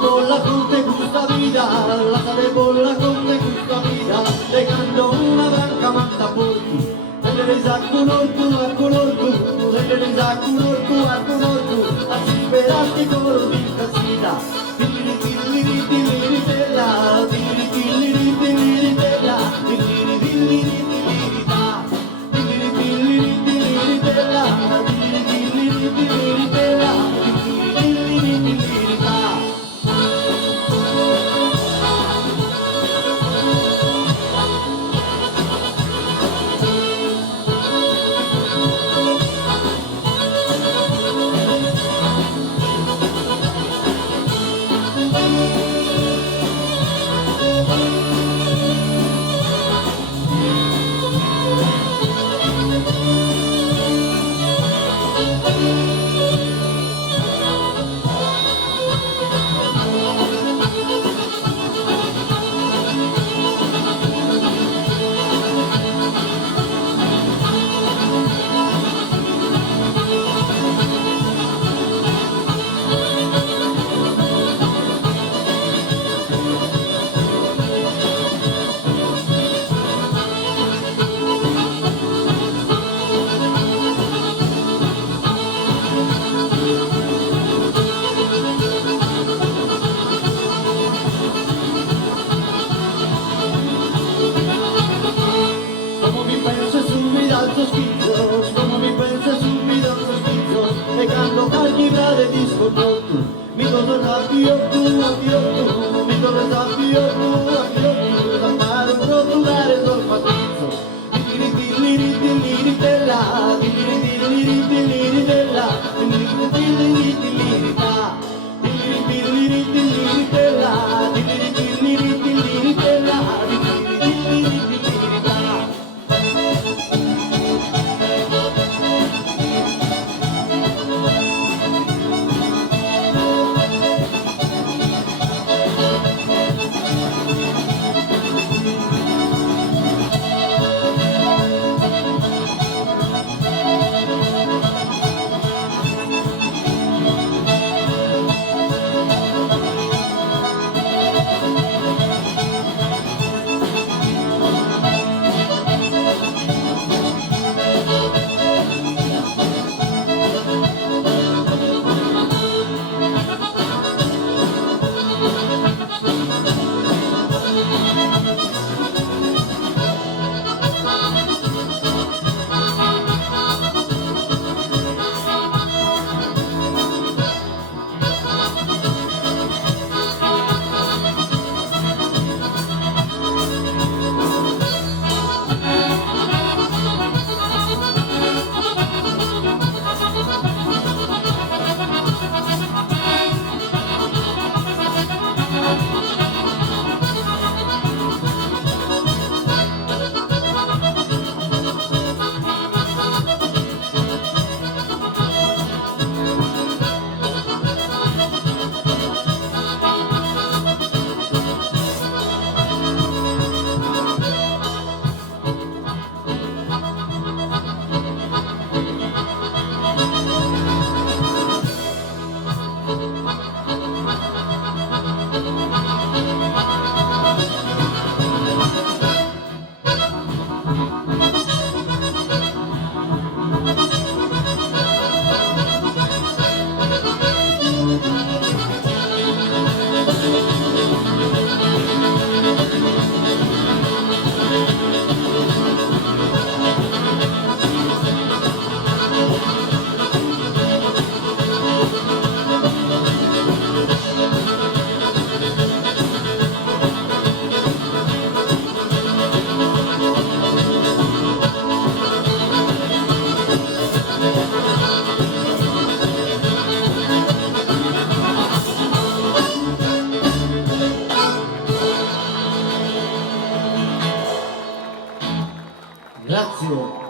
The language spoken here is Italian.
Bolla con te questa vita, lasciate bolla con te questa vita, te canto una branca matta portu, te ne risacco l'ortu, te ne risacco l'ortu, a si sperasti coro di casita, tilliri tilliri tilliri tella, tilliri tilliri tilliri tella, tilliri tilliri tilliri ta, tilliri tilliri tilliri tella, tilliri tilliri tilliri tella, tilliri tilliri tilliri ta. Come mi pensa subito al sospizio e canto qualche brade di sconforto mi torna a piotto, mi torna a piotto da fare un rotolare sul patrizzo tilliri tilliri tilliri tella, tilliri tilliri tilliri tella, tilliri tilliri tilliri ta, tilliri tilliri tilliri tella, tilliri tilliri tilliri tella, tilliri tilliri tilliri ta. Grazie.